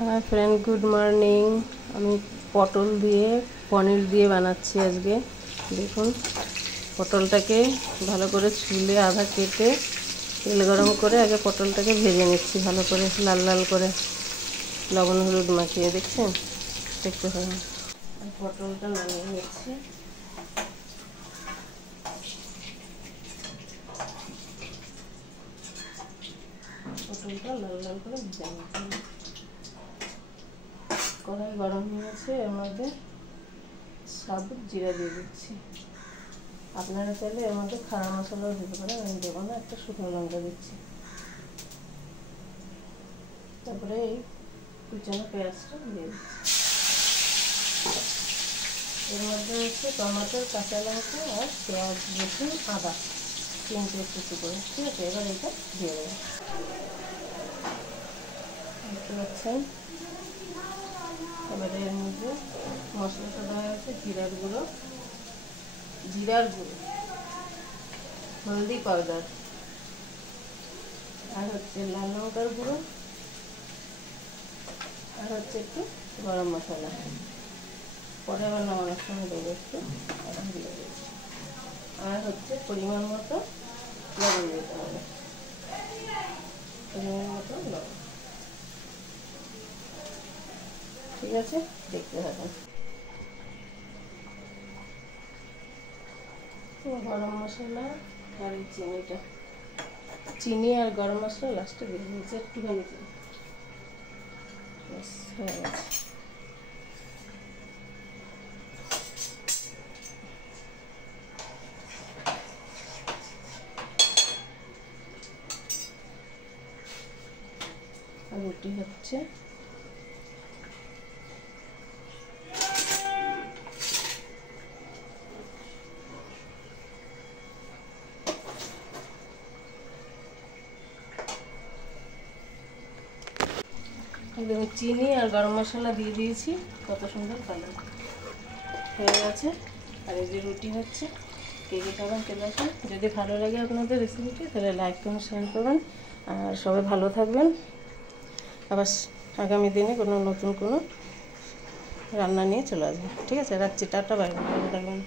Hi friend, good morning. আমি পটল দিয়ে পনির দিয়ে বানাচ্ছি আজকে। দেখুন, পটলটাকে ভালো করে ছুলে আধা কেটে তেল গরম করে আগে পটলটাকে ভেজে নিচ্ছি ভালো করে, লাল লাল করে লবণ হলুদ মাখিয়ে। দেখছেন, দেখতে পাবেন। পটলটা নামিয়ে নিচ্ছি। পটলটা লাল লাল করে ভেজে নিচ্ছি। কড়াই গরম হয়ে গেছে, এর মধ্যে সাবুত জিরা দিয়ে দিচ্ছি। আপনারা চাইলে এর মধ্যে খাড়া মশলাও দিতে পারেন, আমি দেবো না, একটা শুকনো লঙ্কা দিচ্ছি। তারপরে এই কুচানো পেঁয়াজটা দিয়ে দিচ্ছি। এর মধ্যে হচ্ছে টমেটো, কাঁচা লঙ্কা আর পেঁয়াজ, রসুন, আদা তিনটে কুচি করে। ঠিক আছে, এবার এটা দিয়ে দেবো। দেখতে পাচ্ছেন, এবারে এর মধ্যে মশলাটা দেওয়া হয়েছে জিরার গুঁড়ো, হলদি পাউডার, আর হচ্ছে লাল লঙ্কার গুঁড়ো, আর হচ্ছে একটু গরম মশলা। পরে আবার নামানোর সময় দেবো একটু, আর হচ্ছে পরিমাণ মতো লবণ দিতে হবে। পরিমাণ মতো লবণ। ঠিক আছে, দেখতে থাকুন। গরম মশলা আর এই চিনি আর গরম মশলা লাস্টে দিয়ে দিয়েছি একটুখানি। ব্যাস হয়ে গেছে। রুটি হচ্ছে, চিনি আর গরম মশলা দিয়ে দিয়েছি, কত সুন্দর কালার হয়ে গেছে। আর এই যে রুটি হচ্ছে, কে কে খাবেন চলে আসুন। যদি ভালো লাগে আপনাদের রেসিপিটি তাহলে লাইক করুন, শেয়ার করবেন, আর সবাই ভালো থাকবেন। আবার আগামী দিনে নতুন কোনো রান্না নিয়ে চলে আসবেন। ঠিক আছে, রাখছি, টাটা, বাই বাই, ভালো থাকবেন।